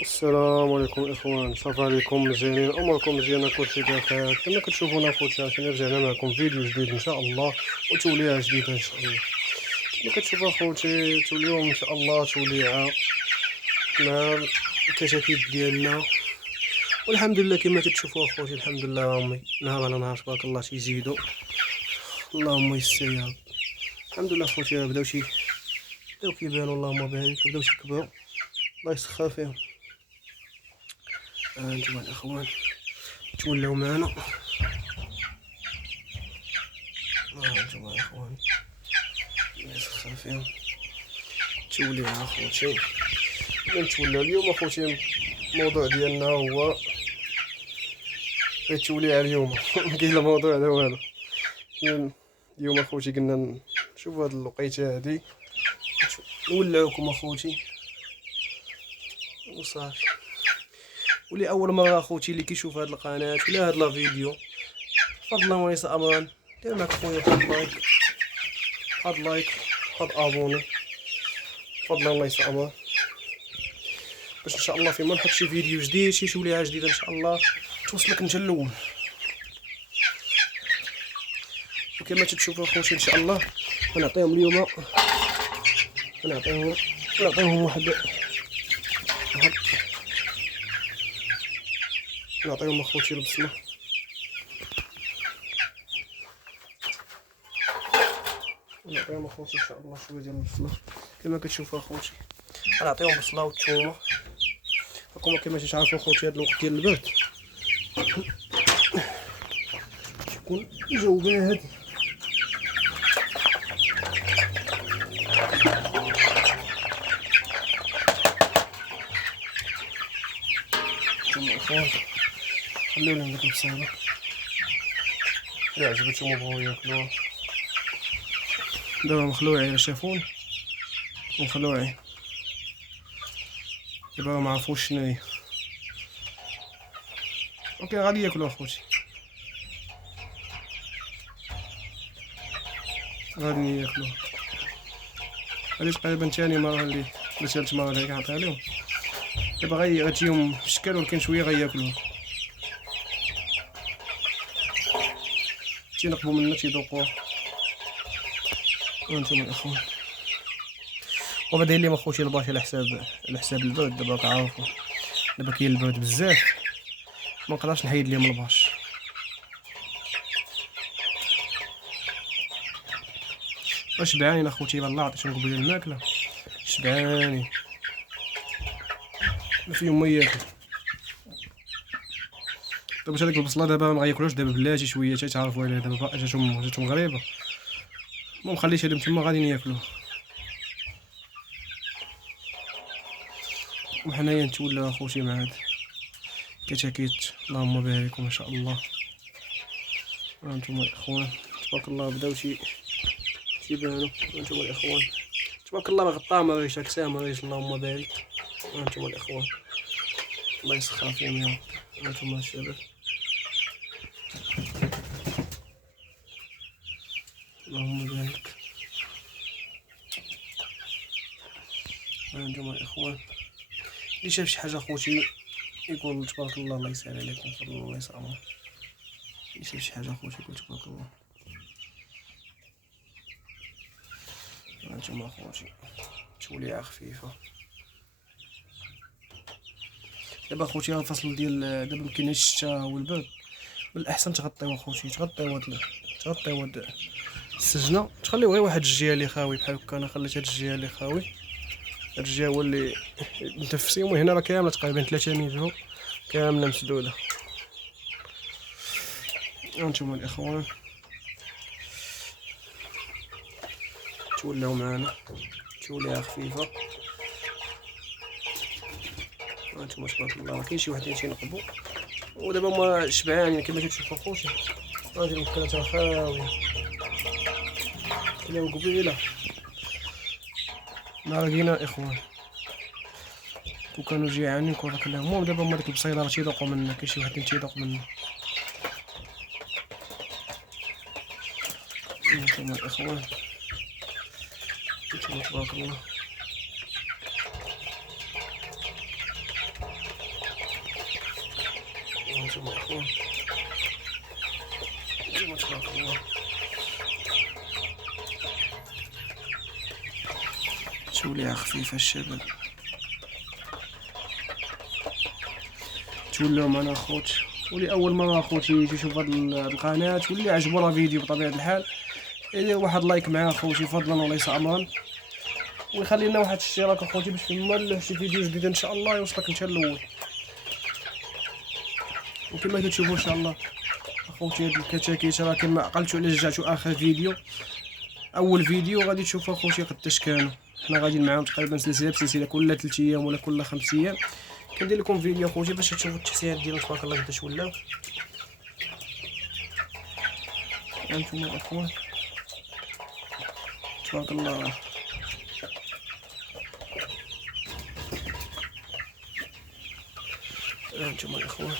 السلام عليكم اخوان، صافا عليكم مزيانين؟ اموركم مزيانه؟ كلشي بخير كما كتشوفونا اخوتي. عشان رجعنا معكم فيديو جديد ان شاء الله وتوليعه جديده ان شاء الله. كما كتشوفوا اخوتي اليوم ان شاء الله توليعه مع الكتاكيت ديالنا، والحمد لله كما تشوفوا اخوتي. الحمد لله امي نهار على نهار تبارك الله تيزيدوا، اللهم يسر يا رب. الحمد لله اخوتي بداو كيبانوا، اللهم بارك، بداو تيكبروا، الله يسخر فيهم. انتم الاخوان تولوا معنا، انتم الاخوان الله يسخر فيهم. توليعه اخوتي نتولى اليوم اخوتي. الموضوع ديالنا هو التوليعه اليوم. ما كاين لا موضوع لا والو. اليوم اخوتي قلنا نشوفوا هاد الوقيته هادي نولعوكم اخوتي وصافي. واللي اول مره اخوتي اللي كيشوف هاد القناه ولا هاد لا فيديو، فضلا وليس امرا دير معك خويا واحد لايك، واحد لايك، واحد ابوني، فضلا وليس امرا، باش ان شاء الله فيما نحط شي فيديو جديد، شي توليعه جديده ان شاء الله توصلك انت الاول. وكما تشوفوا اخوتي ان شاء الله غنعطيهم اليوم، نعطيهم واحد نعطيهم اخوتي البصله. نعطيهم اخوتي ان شاء الله شويه ديال البصله. كما كتشوفوا اخوتي غنعطيهم بصله والثومه. راكم كما تعرفوا اخوتي هذا الوقت ديال البرد يكون الجو بارد، نتوما اخوان خليو لهم ديك البصيله الا عجبتهم وبغاو ياكلوها. دابا مخلوعين شافون ومخلوعين، دابا ما عرفوش شنو هي، اوكي غادي ياكلوا اخوتي، غادي ياكلوا. هادي تقريبا تاني مرة اللي ثالث مرة اللي كنعطيها لهم. دابا غتجيهم في الشكل، ولكن شويه غياكلوها، تينقبوا منا تيذوقوها. وانتم الاخوان وبا داير ليهم اخوتي الباشا على حساب البرد. دابا كعرفوا دابا كاين البرد بزاف، ما نقدرش نحيد ليهم الباش. شبعانين اخوتي، والله عطيتهم قبيله الماكله، شبعانين ما فيهم ما ياكل. دابا هذيك البصله دابا ما غياكلوش دابا بلاتي شويه حتى تعرفوا عليها. دابا جاتهم غريبه، المهم خليتها لهم تما غادي ياكلوها. وحنايا نتولى اخوتي مع هاد كتاكيت، اللهم بارك ما شاء الله. هانتوما الاخوان تبارك الله بداو تيبانو. هانتوما الاخوان تبارك الله، ما غطاه ما ريش هكسا ما ريش، اللهم بارك. هانتوما الاخوان الله يسخر فيهم يا رب. هانتوما الشباب اللهم بارك. هانتوما الاخوان اللي شاف شي حاجه اخوتي يقول تبارك الله، الله يسهل عليكم، فضل الله يسامح. اللي شاف شي حاجه اخوتي يقول تبارك الله. هانتوما اخوتي توليعه خفيفه. دابا اخوتي الفصل ديال دابا مكاينش الشتا والبرد، بالاحسن تغطيو اخوتي، تغطيو هاد السجنه، تخليو غير واحد الجهه اللي خاوي بحال هكا. انا خليت هاد الجهه اللي خاوي، هاد الجهه هو اللي متنفسين، وهنا راه كامله تقريبا 3 متر كامله مسدوده. هانتوما الاخوان تولاو معانا توليعه خفيفه. هانتوما تبارك الله كاين شي وحدين تينقبوا، ودابا هما شبعانين كما كتشوفوا اخوتي. هادي المكانه خاويه كاينه قبيله ما لقينا اخوان، وكانوا جيعانين كون كلهم. المهم دابا هما ديك البصيله راه تيذوقوا منا، كاين شي وحدين تيذوق منا. هانتوما الاخوان هانتوما تبارك الله هانتوما الاخوان نتوما تبارك الله توليها خفيفة الشباب، تولوا معنا اخوت. واللي اول مره اخوتي تشوف هاد القناه واللي عجبو لا فيديو بطبيعه الحال يدير واحد لايك معاه اخوتي فضلا وليس امرا، ويخلي لنا واحد الاشتراك اخوتي باش فيما شي فيديو جديد ان شاء الله يوصلك انت الاول. وكما كتشوفوا ان شاء الله اخوتي هاد الكتاكيت راه كما عقلتوا على رجعتوا اخر فيديو اول فيديو غادي تشوفوا اخوتي قداش كانوا. حنا غاديين معاهم تقريبا سلسله بسلسله كل 3 ايام ولا كل 5 ايام كندير لكم فيديو اخوتي باش تشوفوا التحسينات ديالهم تبارك الله قداش ولاو. هانتوما الاخوان تبارك الله هانتوما الاخوان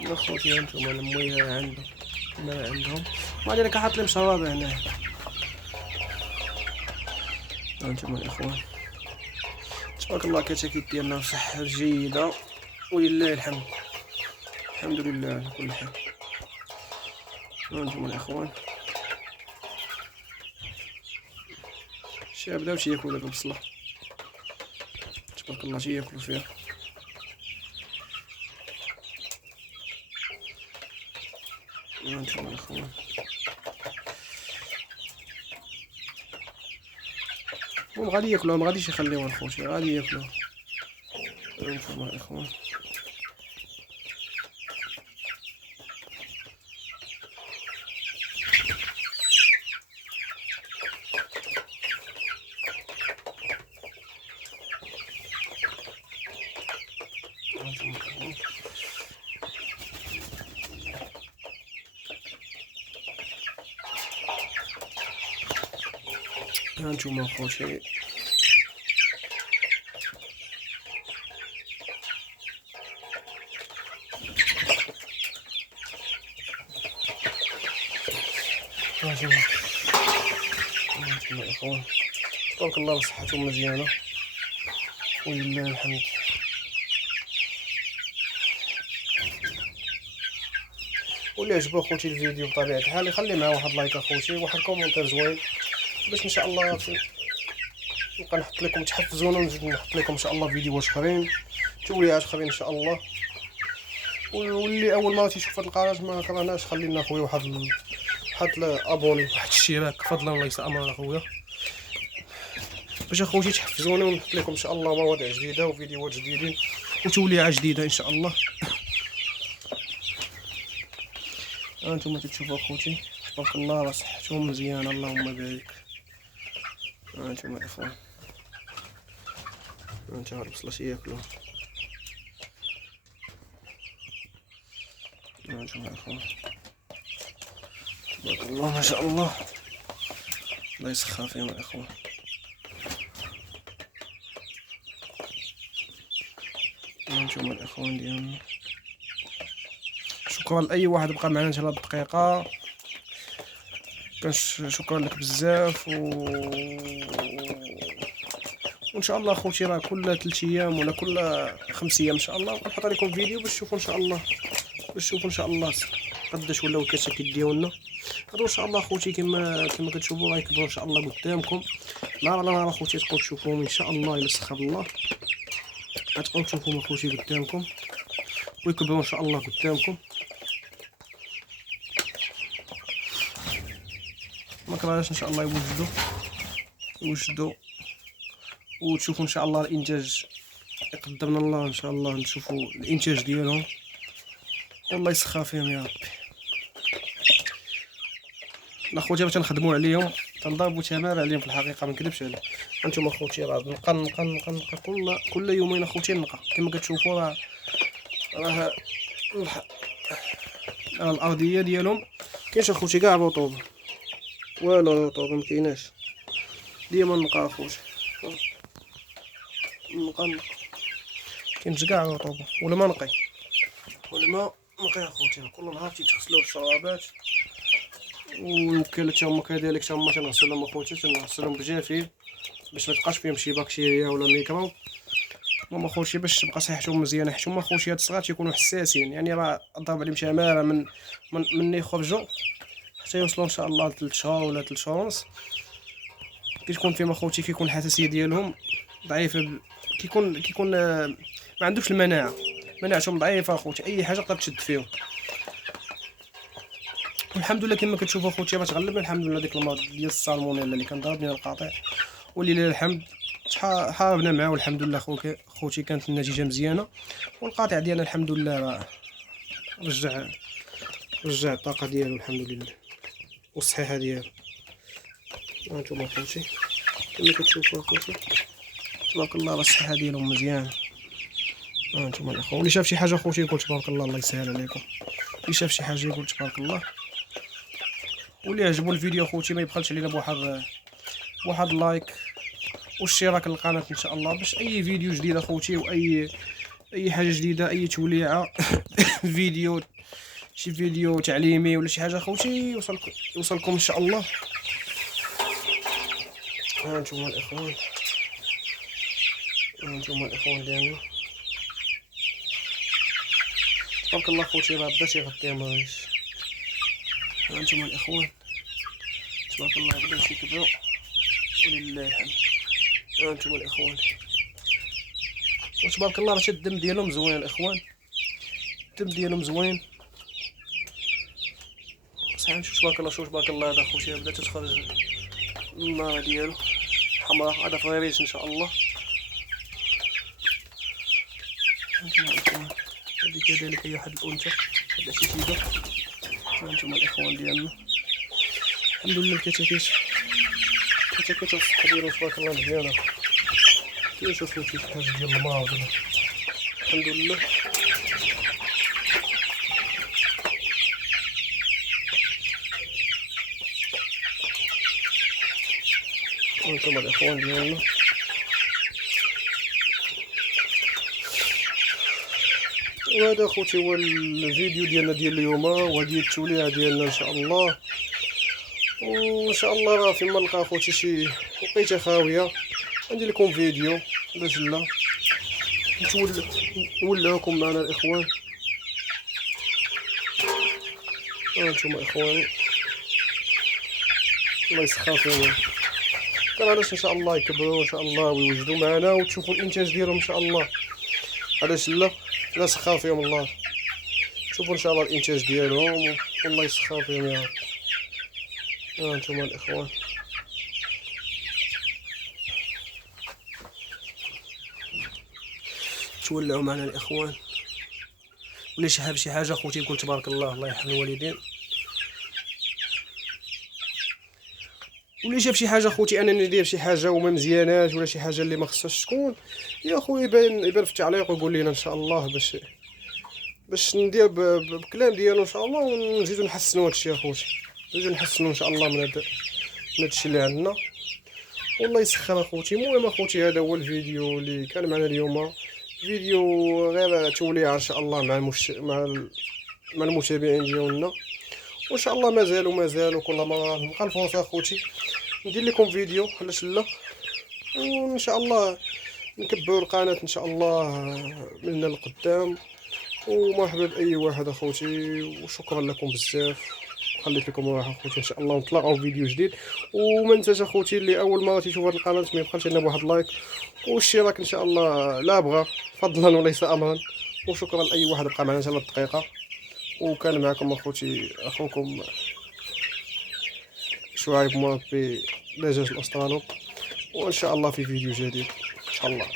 اخوتي هانتوما المويه عندهم الماء عندهم، ومع ذلك حاط لهم شرابه هنا. هانتوما الاخوان تبارك الله كتاكيت ديالنا بصحة جيدة ولله الحمد، الحمد لله على كل حال. هانتوما الاخوان الشباب بداو تياكلوا دابا البصلة تبارك الله تياكلوا فيها. هانتوما الاخوان هم غادي ياكلوها ما غاديش يخليوها الخوتي غادي ياكلوها. هانتوما الاخوان هانتوما خوتي هانتوما الاخوان تبارك الله صحتهم مزيانه ولله الحمد. واللي عجبو اخوتي الفيديو بطبيعه الحال يخلي معاه واحد لايك اخوتي وواحد كومونتير زوين باش ان شاء الله نبقى نحط لكم تحفزونا ونزيد نحط لكم ان شاء الله فيديوهات اخرين توليات اخرين ان شاء الله. واللي اول مره تيشوف هاد القناه ما كرهناش خلي لنا خويا واحد ابوني واحد الاشتراك فضلا وليس امرا اخويا باش اخوتي تحفزونا ونحط لكم ان شاء الله مواضيع جديده وفيديوهات جديدين وتوليعه جديده ان شاء الله. هانتوما تشوفوا اخوتي تبارك الله راه صحتهم مزيانه اللهم بارك. هانتوما الاخوان هانتوما البصله تياكلوها. هانتوما الاخوان تبارك الله ما شاء الله الله يسخر فيهم الاخوان. هانتوما الاخوان ديالنا شكرا لاي واحد بقى معنا انت هاد الدقيقه شكرا لك بزاف وان شاء الله اخوتي راه كل 3 ايام ولا كل 5 ايام ان شاء الله نحط لكم فيديو باش تشوفوا ان شاء الله ان شاء الله قداش ولاو الكتاكيت ديالنا هادو ان شاء الله اخوتي كما كتشوفوا غيكبروا ان شاء الله قدامكم نهار على نهار اخوتي تبقاو تشوفوهم ان شاء الله الا سخر الله غتبقاو تشوفوهم اخوتي قدامكم ويكبروا ان شاء الله قدامكم. ما كرهناش ان شاء الله يوجدوا وتشوفوا ان شاء الله الانتاج يقدرنا الله ان شاء الله نشوفوا الانتاج ديالهم والله يسخر فيهم يا ربي. اخوتي باش نخدموا عليهم تنضربوا تمام عليهم في الحقيقه ما نكذبش عليكم. انتم اخوتي راه نقى كل يومين اخوتي نقى كما كتشوفوا راه الارضيه ديالهم كاينش اخوتي كاع رطوبه والو رطوبه ما كايناش ديما نقى اخوتي نقى كاينش كاع رطوبه ولا ما نقي اخوتي كل نهار تيتغسلوا بالشرابات والمكيلات هما كذلك تا هما تنغسلهم اخوتي، تنغسلهم بجافي باش ما تبقاش فيهم شي بكتيريا ولا ميكروب. المهم اخوتي باش تبقى صحتهم مزيانه، حيت هما اخوتي هاد الصغار تيكونوا حساسين، يعني راه ضرب عليهم تماره من يخرجوا حتى يوصلوا ان شاء الله ل 3 شهور ولا 3 شهور ونص. كتكون فيهم اخوتي كيكون الحساسيه ديالهم ضعيفه، كيكون ما عندوش المناعه، مناعتهم ضعيفه اخوتي، اي حاجه تقدر تشد فيهم. والحمد لله كما كتشوفوا اخوتي راه تغلبنا الحمد لله ديك المرض ديال السالمونيلا اللي كان ضربنا القاطع، ولله الحمد حاربنا معاه والحمد لله خوتي كانت النتيجه مزيانه. والقاطع ديالنا الحمد لله راه رجع الطاقه ديالو الحمد لله والصحيحه ديالو. هانتوما خوتي كما كتشوفوا اخوتي تبارك الله راه الصحه ديالهم مزيان. هانتوما الاخوان، واللي شاف شي حاجه خوتي يقول تبارك الله، الله يسهل عليكم. اللي شاف شي حاجه يقول تبارك الله، واللي عجبو الفيديو خوتي ما يبخلش علينا بواحد لايك واشتراك للقناه ان شاء الله، باش اي فيديو جديد اخوتي واي حاجه جديده، اي توليعه فيديو، شي فيديو تعليمي ولا شي حاجه اخوتي يوصلكم ان شاء الله. ها انتم الاخوان، ديالنا تبارك الله خوتي راه بدا تيغطيهم غيش. ها انتم الاخوان تبارك الله بداو تيكبروا ولله الحمد. ها انتم الاخوان وتبارك الله راه الدم ديالهم زوين الاخوان، الدم ديالهم زوين صحيح. نشوف تبارك الله، شوف تبارك الله هذا خوتي بدا تخرج النار ديالو حمراء، هذا فريريس ان شاء الله. هذه كذلك هي واحد الانثى، هذا شي سيده. هانتوما الاخوان ديالنا الحمد لله الكتاكيت الصحه ديالهم تبارك الله مزيانه، كيشوفوا شي حاجه ديال المرض الحمد لله. هانتوما الاخوان ديالنا وهذا خوتي هو الفيديو ديالنا ديال اليوم، وهذه التوليعه ديالنا ان شاء الله. وان شاء الله راه فيما نلقى خوتي شي وقيته خاويه ندير لكم فيديو باش لا نولعوكم معنا الاخوان. هانتوما اخواني الله يسخر فيهم، علاش ان شاء الله يكبروا ان شاء الله ويوجدوا معنا وتشوفوا الانتاج ديالهم ان شاء الله. علاش لا سخر فيهم الله، شوفوا ان شاء الله الانتاج ديالهم والله يسخر فيهم يا رب. ها انتم الاخوان تولعوا معنا الاخوان، واللي شحاب شي حاجه خوتي يقول تبارك الله، الله يرحم الوالدين. واللي شاف شي حاجه خوتي انني ندير شي حاجه وما مزياناش ولا شي حاجه اللي ما خصهاش تكون، يا خويا يبان في التعليق ويقول لنا ان شاء الله باش ندير بكلام ديالو ان شاء الله، ونزيدو نحسنوا هادشي اخوتي، نزيدو نحسنوا ان شاء الله من هادشي اللي عندنا والله يسخر اخوتي. المهم اخوتي هذا هو الفيديو اللي كان معنا اليوم، فيديو غير توليعه ان شاء الله مع المتابعين ديالنا، وان شاء الله مازالوا كل مره نلقى الفرصه اخوتي ندير لكم فيديو علاش لا، وان شاء الله نكبروا القناه ان شاء الله من القدام. ومرحبا باي واحد اخوتي، وشكرا لكم بزاف، خليت لكم راحه اخوتي ان شاء الله، ونتلاقاو في فيديو جديد. وما ننساش اخوتي اللي اول مره تيشوف هذه القناه ما يبخلش علينا بواحد لايك والاشتراك ان شاء الله، لا بغى فضلا وليس امرا. وشكرا لاي واحد بقى معنا 3 دقائق، وكان معكم اخوتي اخوكم شعيب مربي دجاج الاسترالوب، وان شاء الله في فيديو جديد ان شاء الله.